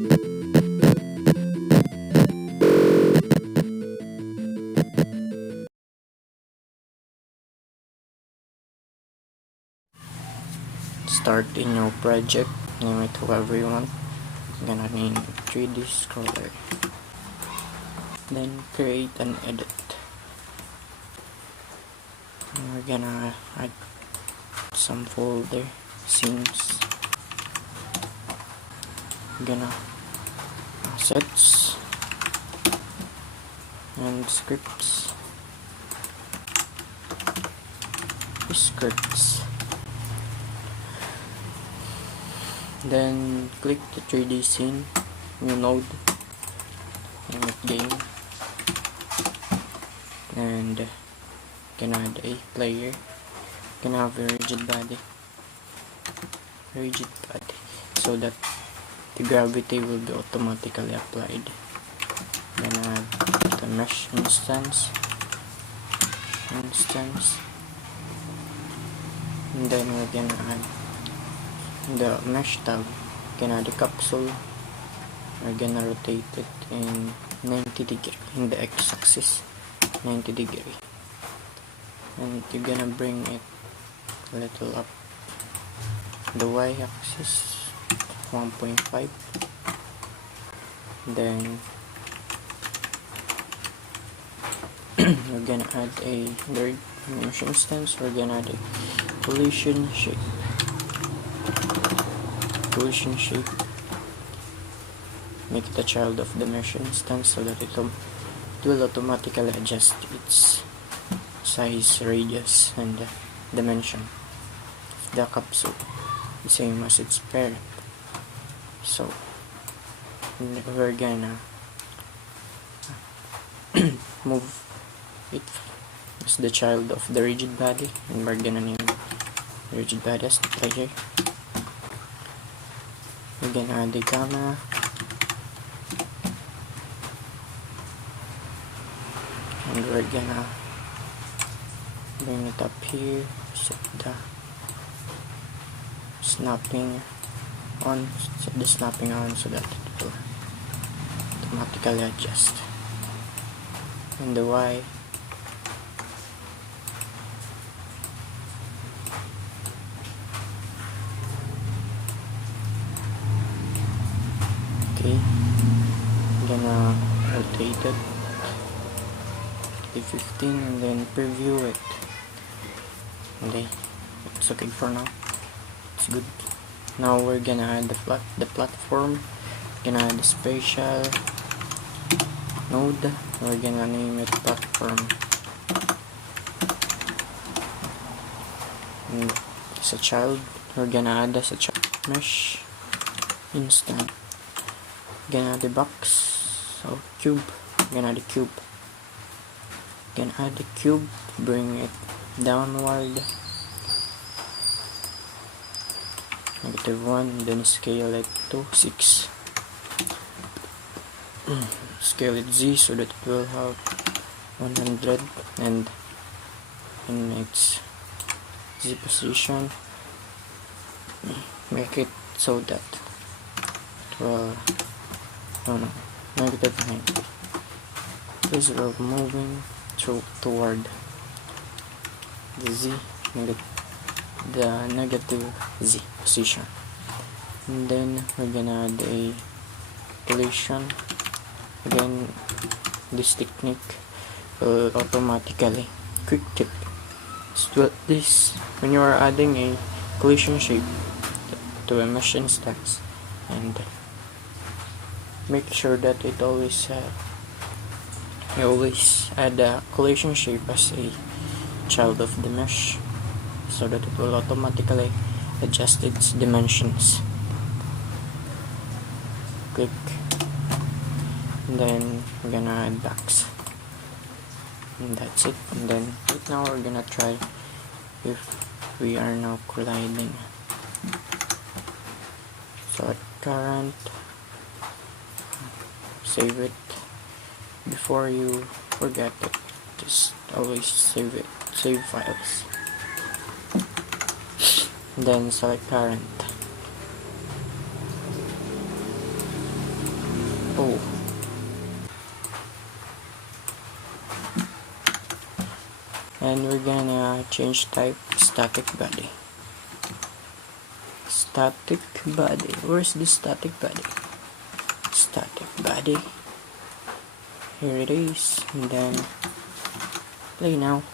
Start a new project, name it however you want. I'm gonna name it 3D scroller. Then create and edit. And we're gonna add some folder scenes. We're gonna assets and scripts. Then click the 3D scene, new node, name it game, and can add a player. Can have a rigid body, so that the gravity will be automatically applied. Then add the mesh instance, and then we're gonna add the mesh tab. Can add a capsule. We're gonna rotate it in 90 degree in the x-axis, 90 degree, and you're gonna bring it a little up the y-axis 1.5. Then we're gonna add a third mesh instance. We're gonna add a collision shape. Make it a child of the mesh instance so that it will automatically adjust its size, radius, and dimension of the capsule, the same as its parent. So we're gonna move it as the child of the rigid body, and we're gonna name the rigid body as the player. We're gonna add the camera, and we're gonna bring it up here, set the snapping on so that it will automatically adjust. And the Y, okay, I'm gonna rotate it to 15 and then preview it. Okay, it's okay for now, it's good. Now we're gonna add the platform. We're gonna add a spatial node. We're gonna name it platform, and as a child we're gonna add as a child mesh instant. Gonna add the box, so cube. Gonna add the cube. Gonna add the cube, bring it downward -1, then scale it to 6. Scale it Z so that it will have 100, and in its Z position make it so that it will -90, because we're moving toward the Z, the negative Z position. And then we're gonna add a collision. Again, this technique will automatically quick tip. So this, when you are adding a collision shape to a mesh instance, and make sure that it always you always add a collision shape as a child of the mesh, so that it will automatically adjust its dimensions. Click, and then we're gonna add backs, and that's it. And then right now we're gonna try if we are now colliding. So current, save it. Before you forget it, just always save files. Then select current, Oh, and we're gonna change type static body. Static body. Where's the static body? Static body. Here it is. And then play now.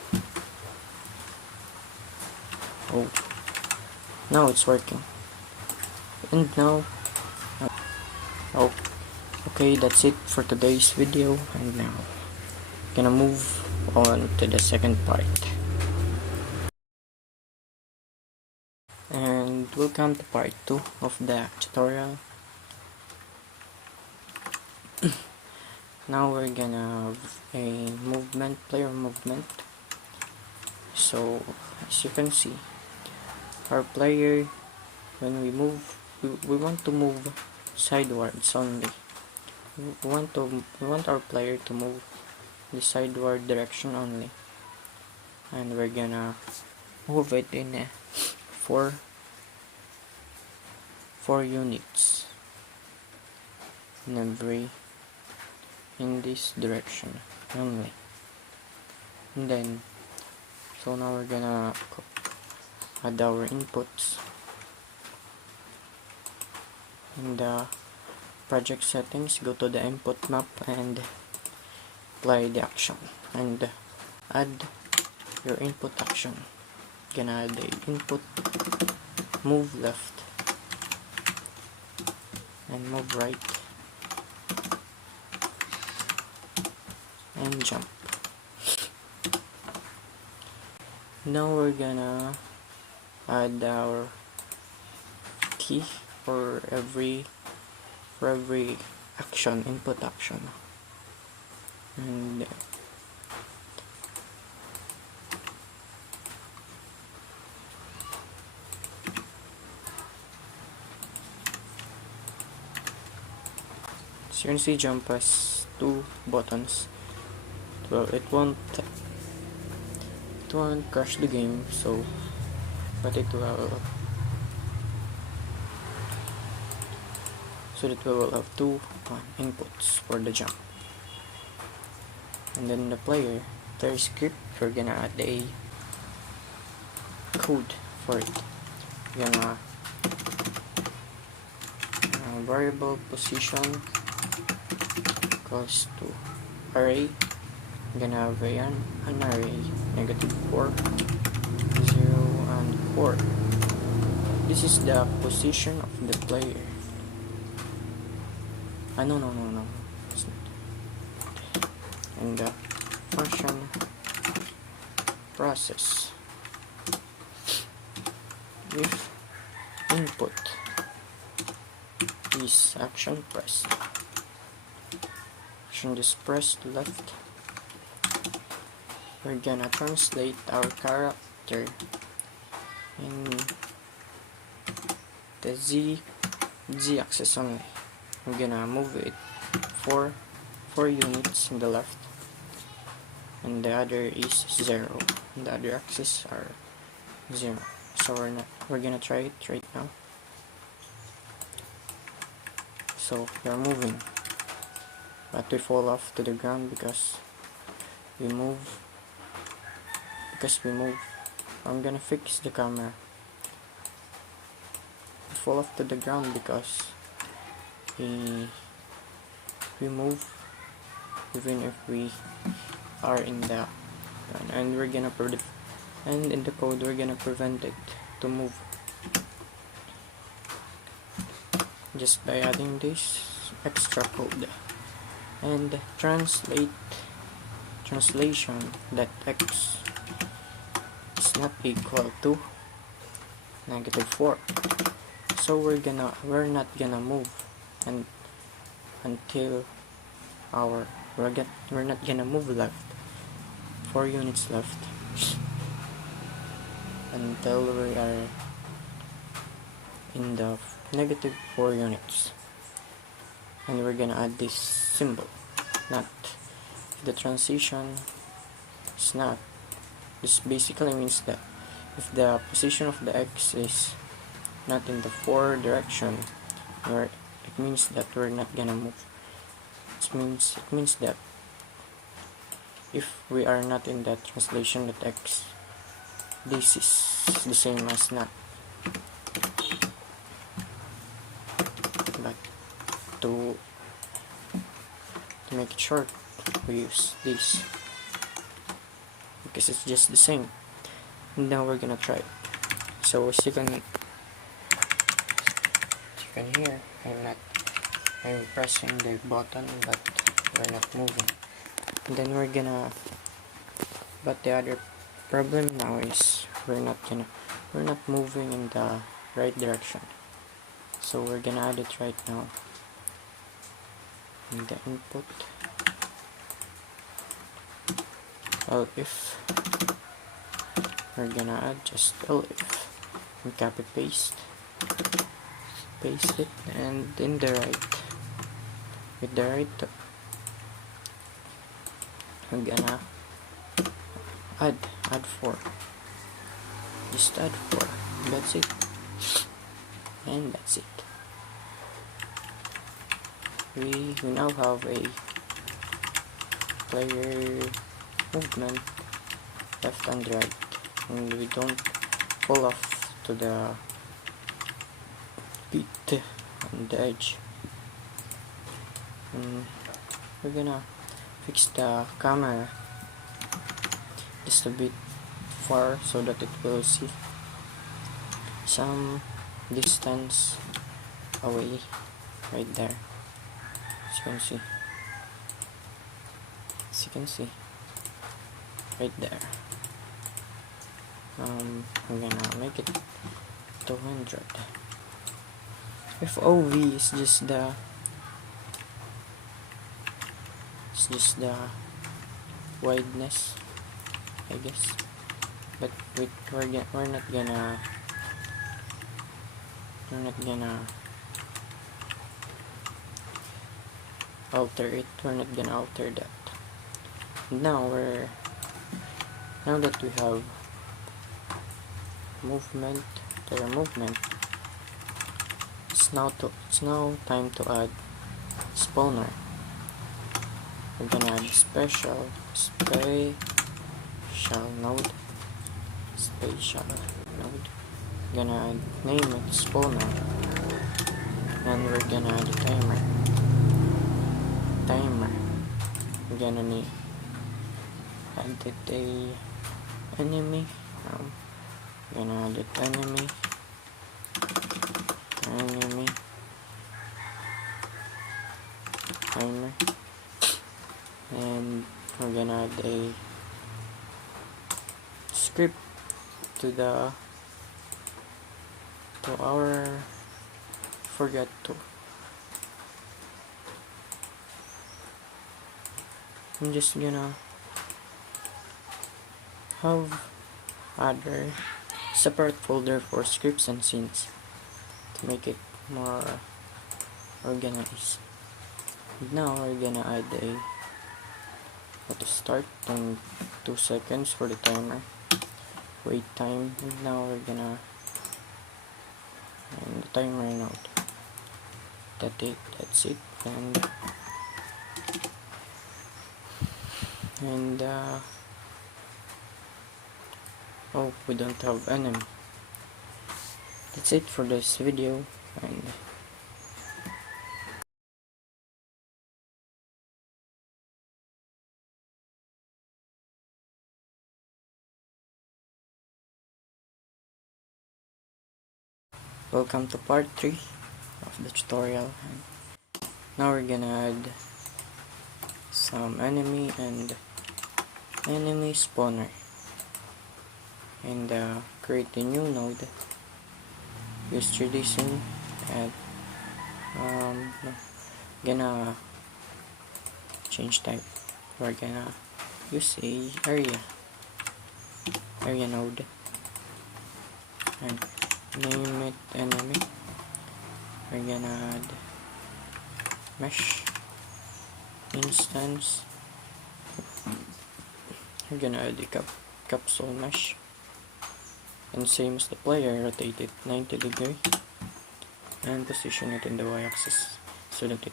Oh, now it's working. And now, oh, okay, that's it for today's video. And now, gonna move on to the second part. And welcome to part 2 of the tutorial. Now we're gonna have a player movement. So as you can see, our player, when we move, we want to move sidewards only. We want our player to move the sideward direction only, and we're gonna move it in four units in this direction only. And then, so now we're gonna add our inputs in the project settings. Go to the input map and apply the action and add your input action. Gonna add the input, move left and move right and jump. Now we're gonna add our key for every action, input action. And so you can see jump has 2 buttons. Well, it won't crash the game, so but it will, so that we will have 2 inputs for the jump. And then the player script, we're gonna add a code for it. We're gonna variable position equals to array. We're gonna have an array -4, 0 and 4. This is the position of the player. No, it's not. And the function process if input is action pressed, action is pressed left, we're gonna translate our character in the z axis only. We're gonna move it 4 units in the left, and the other is 0, and the other axis are 0. So we're gonna try it right now. So we're moving, but we fall off to the ground because we move. I'm gonna fix the camera. We fall off to the ground because we move even if we are in the gun, and we're gonna and in the code we're gonna prevent it to move just by adding this extra code and translation that x is not equal to -4. So we're not gonna move until we're not gonna move left 4 units left until we are in the -4 units, and we're gonna add this symbol. Not the transition is not. This basically means that if the position of the x is not in the 4 direction, it means that we're not gonna move. it means that if we are not in that translation.x, this is the same as not. But to make it short, we use this because it's just the same. And now we're gonna try it. So as you can hear, I'm pressing the button, but we're not moving. And then but the other problem now is we're not moving in the right direction. So we're gonna add it right now in the input. Well, if we're gonna add just if and copy paste it, and in the with the right we're gonna add 4, just add 4, that's it, and that's it. We now have a player movement left and right, and we don't pull off to the beat on the edge. And we're gonna fix the camera just a bit far so that it will see some distance away right there. As you can see right there. I'm gonna make it 200. If OV is just the wideness, I guess, but we're not gonna alter it. We're not gonna alter that. Now that we have movement, player movement, it's now time to add spawner. We're gonna add spatial node. We're gonna name it spawner, and we're gonna add a timer. We're gonna add a enemy. We're gonna add it enemy, timer, and we're gonna add a script to our forget to. I'm just gonna have other separate folder for scripts and scenes to make it more organized. Now we're gonna add a auto start and 2 seconds for the timer, wait time, and now we're gonna and the timer node. That's it, and oh, we don't have enemy. That's it for this video, and welcome to part 3 of the tutorial. And now we're gonna add some enemy and enemy spawner, and create a new node. Use 3D scene, and gonna change type. We're gonna use a area node and name it enemy. We're gonna add mesh instance. We're gonna add a capsule mesh, and same as the player, rotate it 90 degrees and position it in the y-axis so that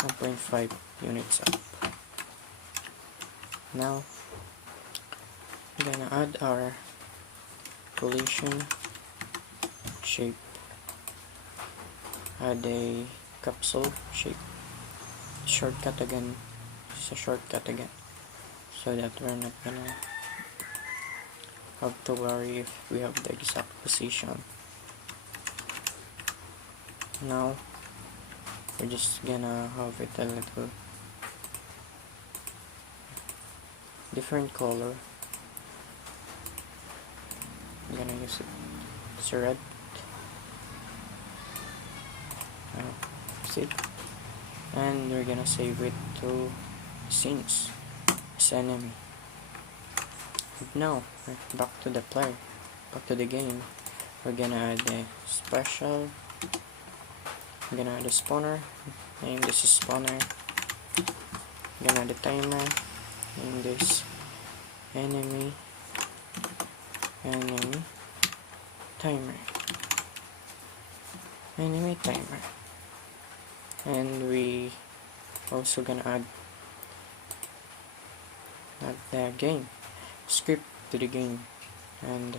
1.5 units up. Now we're gonna add our collision shape, add a capsule shape, shortcut again. It's a shortcut again, so that we're not gonna have to worry if we have the exact position. Now we're just gonna have it a little different color. I'm gonna use it. It's red. See, and we're gonna save it to scenes as enemy. And now back to the player, back to the game. We're gonna add a special. I'm gonna add a spawner. Name this is spawner. I'm gonna add a timer. Name this enemy timer. Enemy timer. And we also gonna add the game script to the game, and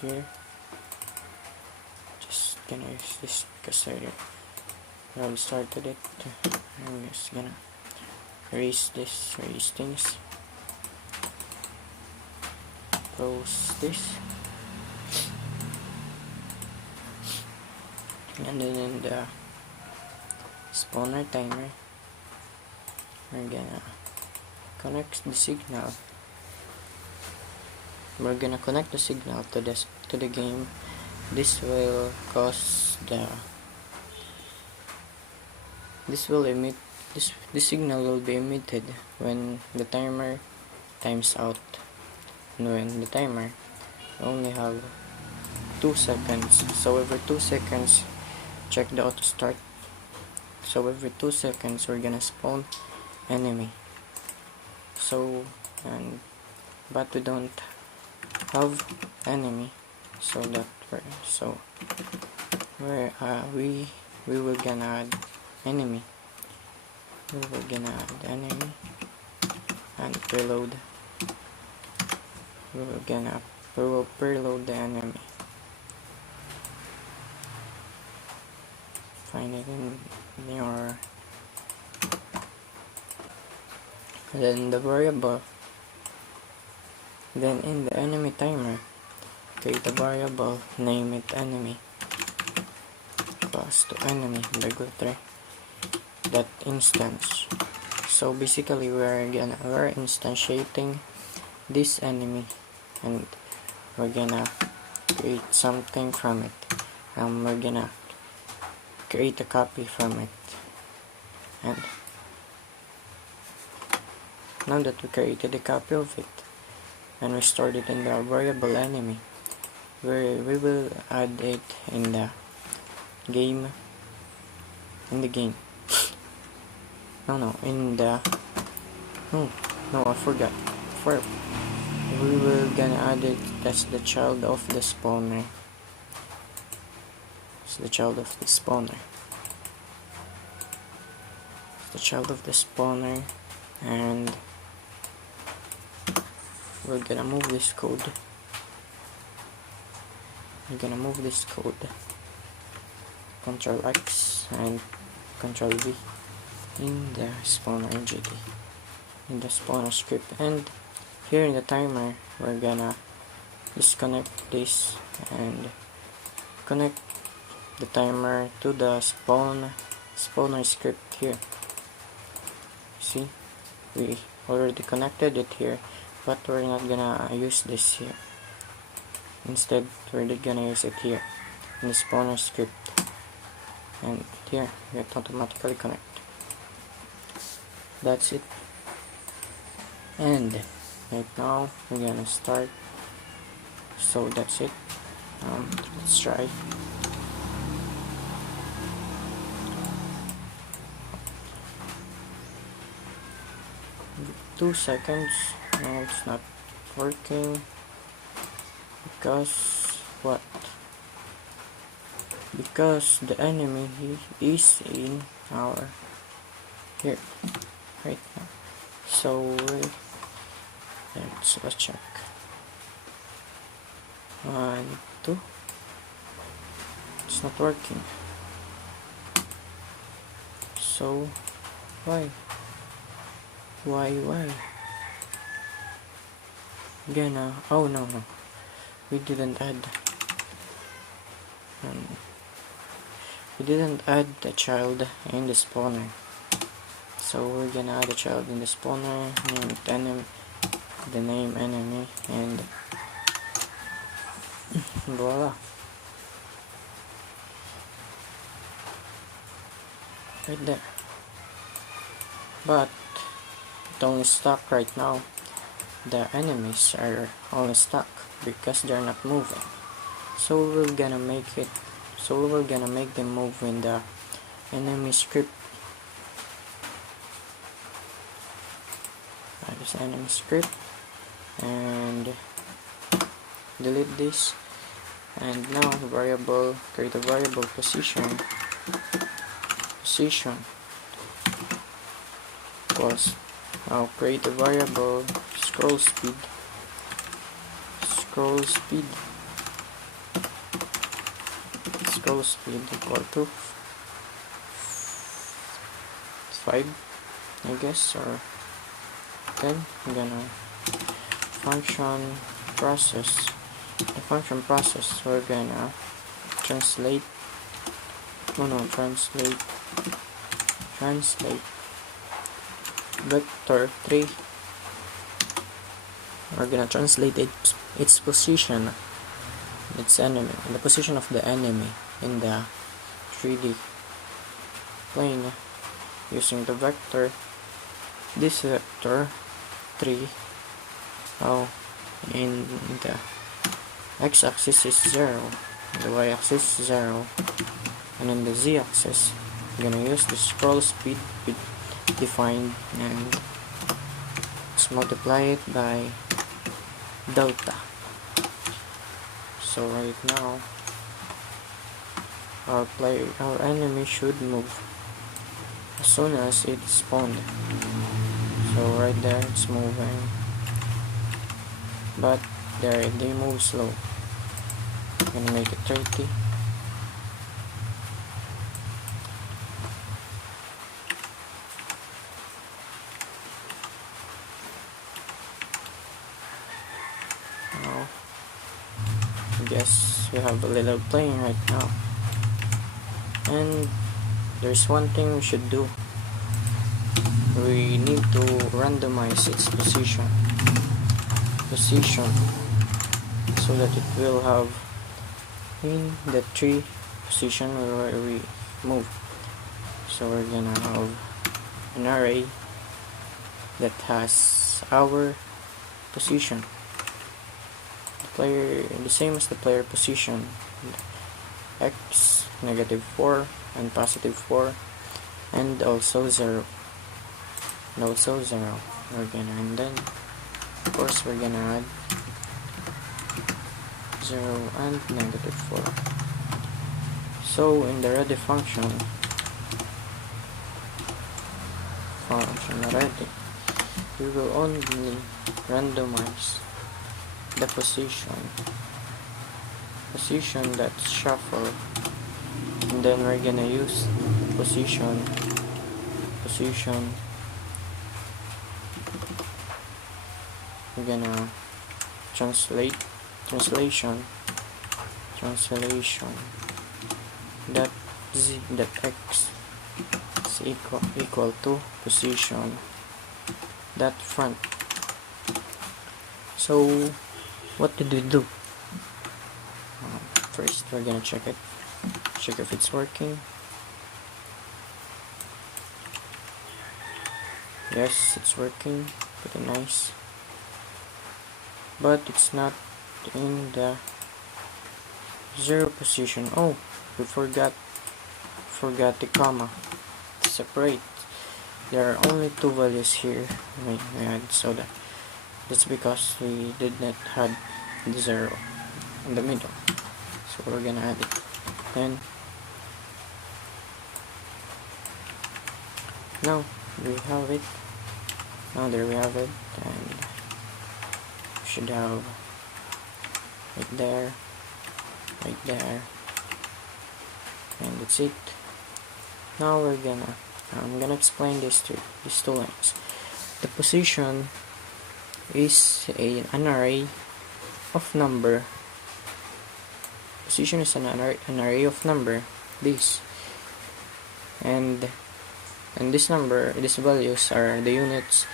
here just gonna use this because I already started it. I'm just gonna erase things, close this, and then in the spawner timer we're gonna connect the signal. We're gonna connect the signal to the game. This will cause this signal will be emitted when the timer times out, and when the timer only have 2 seconds. So every 2 seconds, check the auto start. So every 2 seconds we're gonna spawn enemy. So but we don't have enemy, so that we will gonna add enemy. We will gonna add enemy and preload. We will preload the enemy. Find it in your, then the variable, then in the enemy timer create a variable, name it enemy, plus to enemy regulatory that instance. So basically we're instantiating this enemy, and we're gonna create something from it, and we're gonna create a copy from it. And now that we created a copy of it and we stored it in the variable enemy, we will add it in the game. I forgot. We will gonna add it as the child of the spawner. It's the child of the spawner. It's the child of the spawner, and we're gonna move this code. We're gonna move this code. Control X and Control V in the spawner entity, in the spawner script, and here in the timer we're gonna disconnect this and connect the timer to the spawner script here. See, we already connected it here, but we're not gonna use this here. Instead, we're gonna use it here in the spawner script, and here it automatically connect. That's it. And right now we're gonna start. So that's it. Let's try. Two seconds. No, it's not working. Because what? Because the enemy is in our here right now. So let's check. 1, 2. It's not working. So why? Again, oh no, we didn't add the child in the spawner. So we're gonna add a child in the spawner, name it enemy, the name enemy, and voila. Right there. But it only stuck right now. The enemies are only stuck because they're not moving. So we're gonna make them move in the enemy script. This enemy script, and delete this, and now create a variable position equals, I'll create a variable scroll speed equal to 5, I guess, or 10. I'm gonna function process. The function process, we're gonna translate vector 3. We're gonna translate its position, the position of the enemy in the 3D plane using the vector. This vector 3, in the x-axis is 0, the y-axis is 0, and in the z-axis we're gonna use the scroll speed defined, and let's multiply it by delta. So right now our enemy should move as soon as it spawned. So right there it's moving, but they move slow. I'm gonna make it 30. Now I guess we have a little playing right now, and there's one thing we should do. We need to randomize its position so that it will have in the 3 position where we move. So we're gonna have an array that has our position, the same as the player position, x, -4 and +4, and also 0. And then of course we're gonna add 0 and -4. So in the ready function ready, we will only randomize the position that's shuffle, and then we're gonna use position we're gonna translation that x is equal to position that front. So what did we do? First we're gonna check if it's working. Yes, it's working, pretty nice, but it's not in the 0 position. Oh, we forgot the comma to separate. There are only 2 values here. So that's because we did not have the 0 in the middle. So we're gonna add it. Then Now we have it. Now there we have it, and we should have right there, and that's it. Now I'm gonna explain these two lines. The position is an array of number. Position is an array of number. This and this values are the units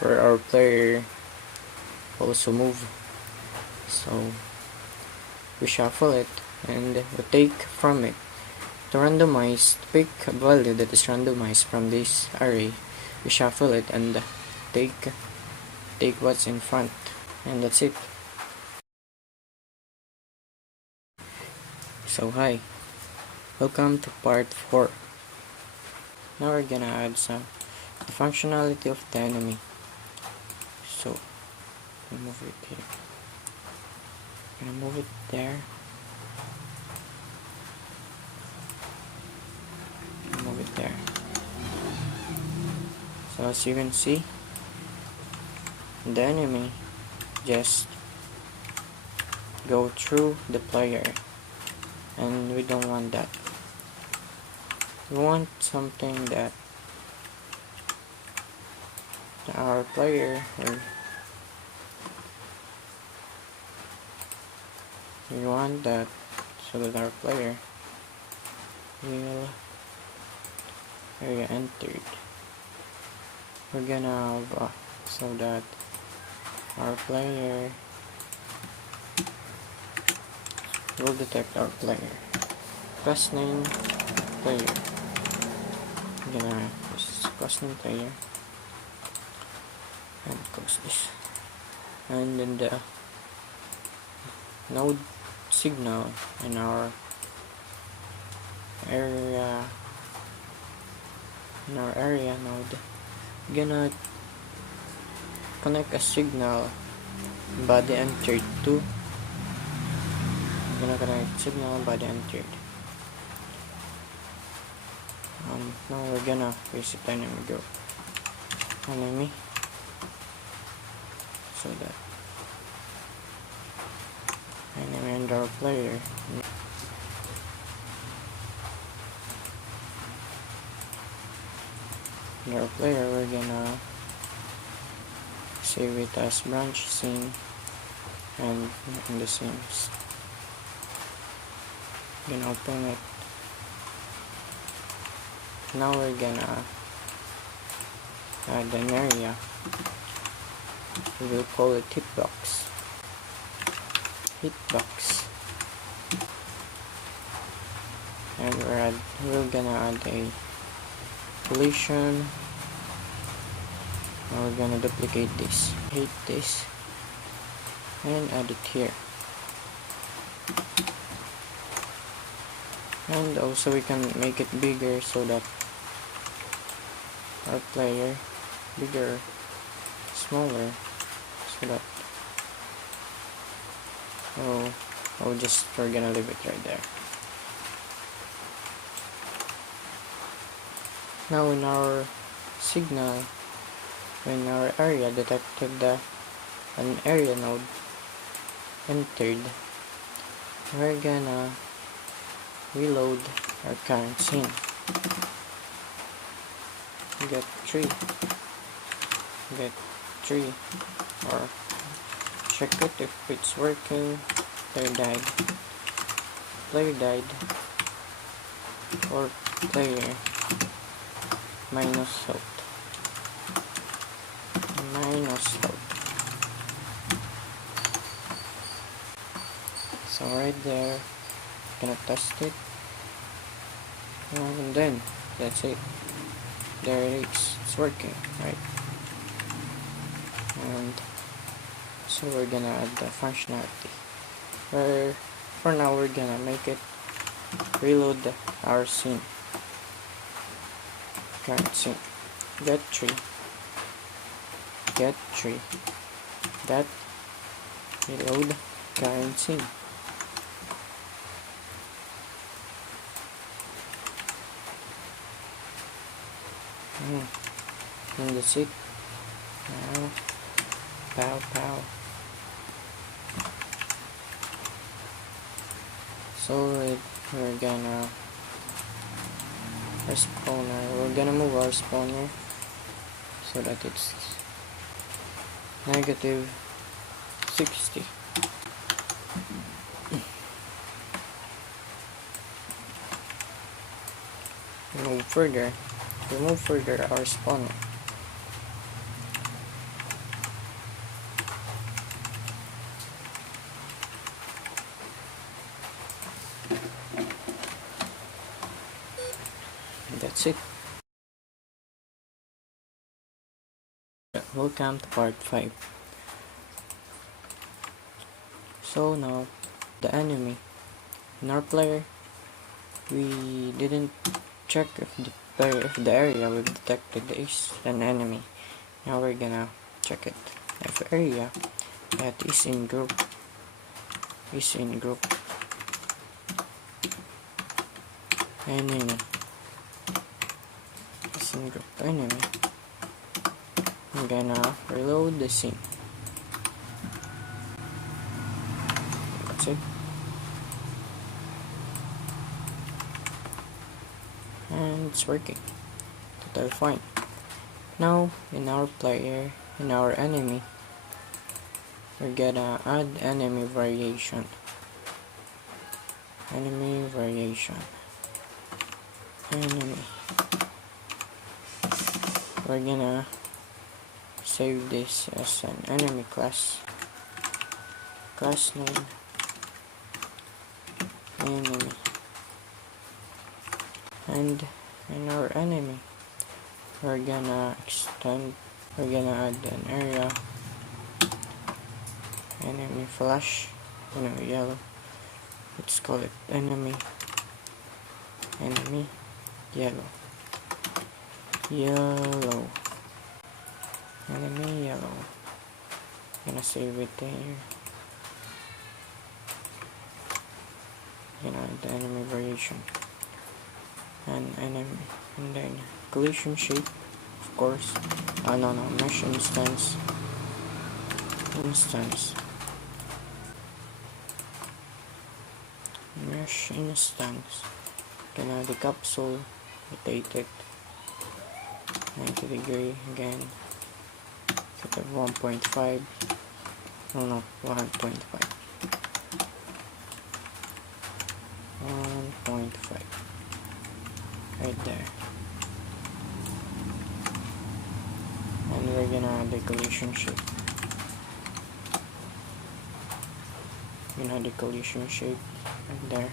where our player also move. So we shuffle it and we take from it to randomize, pick a value that is randomized from this array. We shuffle it and take what's in front, and that's it. So hi, welcome to part 4. Now we're gonna add the functionality of the enemy. So move it here. Gonna move it there. Move it there. So as you can see, the enemy just go through the player, and we don't want that. We want something that our player we want that so that our player will area entered. We're gonna have so that our player will detect our player. Class name player. We're gonna use class name player and close this. And then the node signal in our area node, we're gonna connect a signal body entered to. We're gonna connect signal body entered. Now we're gonna visit enemy group. Enemy, so that enemy and our player. And our player, we're gonna save it as branch scene and in the scenes. Gonna open it. Now we're gonna add an area. We will call it hitbox. And we're gonna add a collision. Now we're gonna duplicate this, hit this, and add it here. And also we can make it bigger so that our player, bigger, smaller, so that we're gonna leave it right there. Now in our signal, when our area detected an area node entered, we're gonna reload our current scene. Get 3 or check it if it's working. Player died or player minus health. So right there, gonna test it, and then that's it. There it is. It's working, right? And so we're gonna add the functionality. For now we're gonna make it reload our scene. Current scene. Get 3. That reload current scene. And that's it. Now, pow pow. So we're gonna our spawner. We're gonna move our spawner so that it's negative 60. Move further. Remove further our spawner. And that's it. Welcome to part 5. So now, the enemy. In our player, we didn't check if the area we've detected is an enemy. Now we're gonna check it. If area that is in group enemy is in group enemy, I'm gonna reload the scene. That's it. And it's working. Totally fine. Now in our enemy, we're gonna add enemy variation. We're gonna save this as an enemy class name enemy, and in our enemy we're gonna add an area enemy flash, yellow. Let's call it enemy yellow. Enemy yellow. Gonna save it there. The enemy variation and enemy, and then collision shape, of course. Mesh instance. Mesh instance. Gonna the capsule, rotate it 90 degree again. Set of 1.5. 1.5. 1.5 right there, and we're gonna add the collision shape. Right there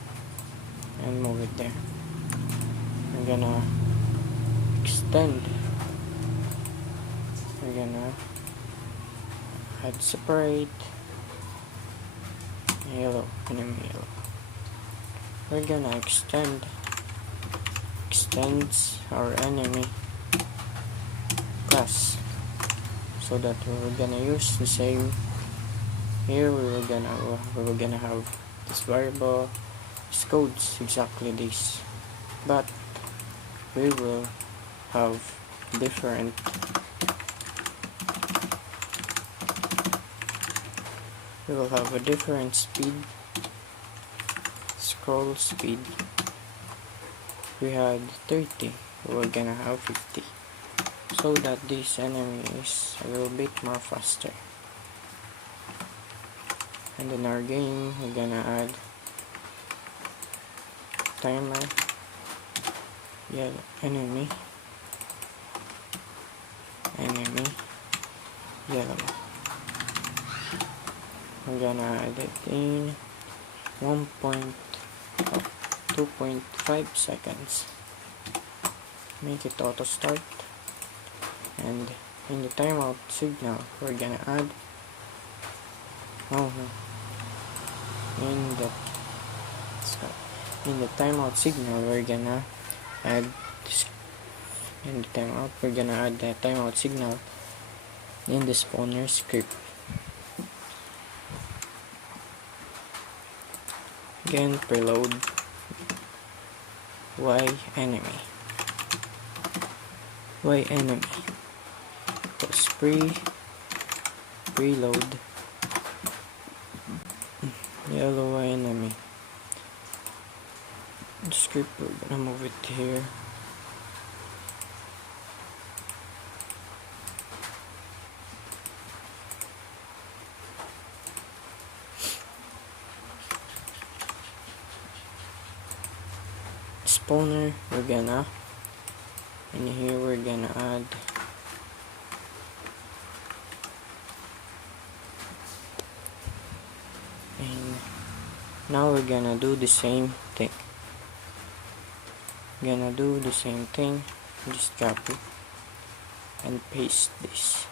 and move it there. We're gonna extend. We're gonna add separate yellow, enemy yellow. We're gonna extends our enemy class, so that we're gonna use the same. Here we were gonna have this variable, this codes exactly this, but we will have different a different speed, scroll speed. We had 30, we're gonna have 50, so that this enemy is a little bit more faster. And in our game, we're gonna add timer yellow, enemy yellow. We're gonna add it in 2.5 seconds. Make it auto start, and in the timeout signal we're gonna add in the timeout signal we're gonna add this. In the timeout we're gonna add the timeout signal in the spawner script. Again, preload y enemy. Y enemy. Press preload. Yellow Y enemy. The script, we're gonna move it here. Spawner, we're gonna, and here we're gonna add and now we're gonna do the same thing. Just copy and paste this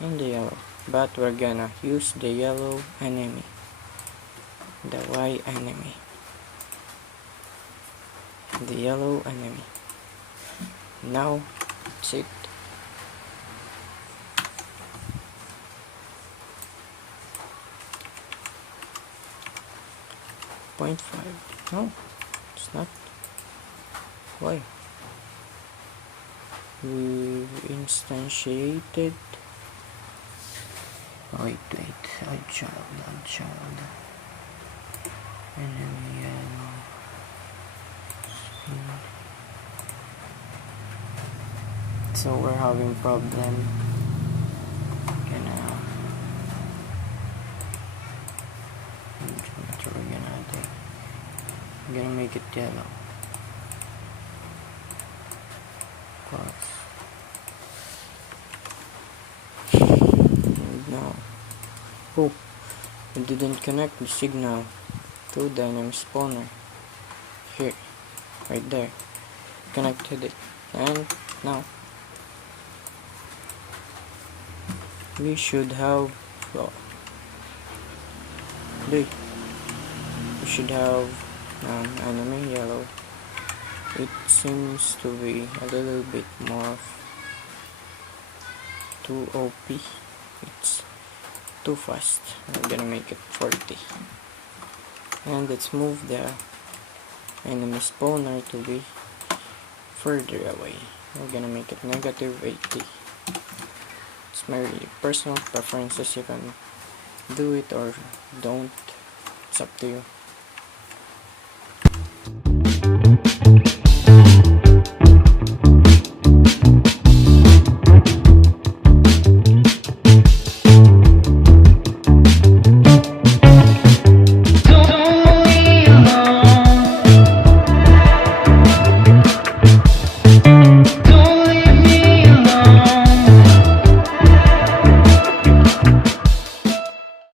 in the yellow, but we're gonna use the yellow enemy, the Y enemy, the yellow enemy. Now that's it. .5. No, it's not. Why? We've instantiated. Wait. Odd child. Enemy yellow. So we're having problem. We're gonna make it yellow. Plus. And now, oh, we didn't connect the signal to dynamic spawner. Here, right there, connected it, and now we should have. Well, we should have enemy yellow. It seems to be a little bit more too OP. It's too fast. I'm gonna make it 40. And let's move the enemy spawner to be further away. We're gonna make it -80. It's my personal preferences. You can do it or don't. It's up to you.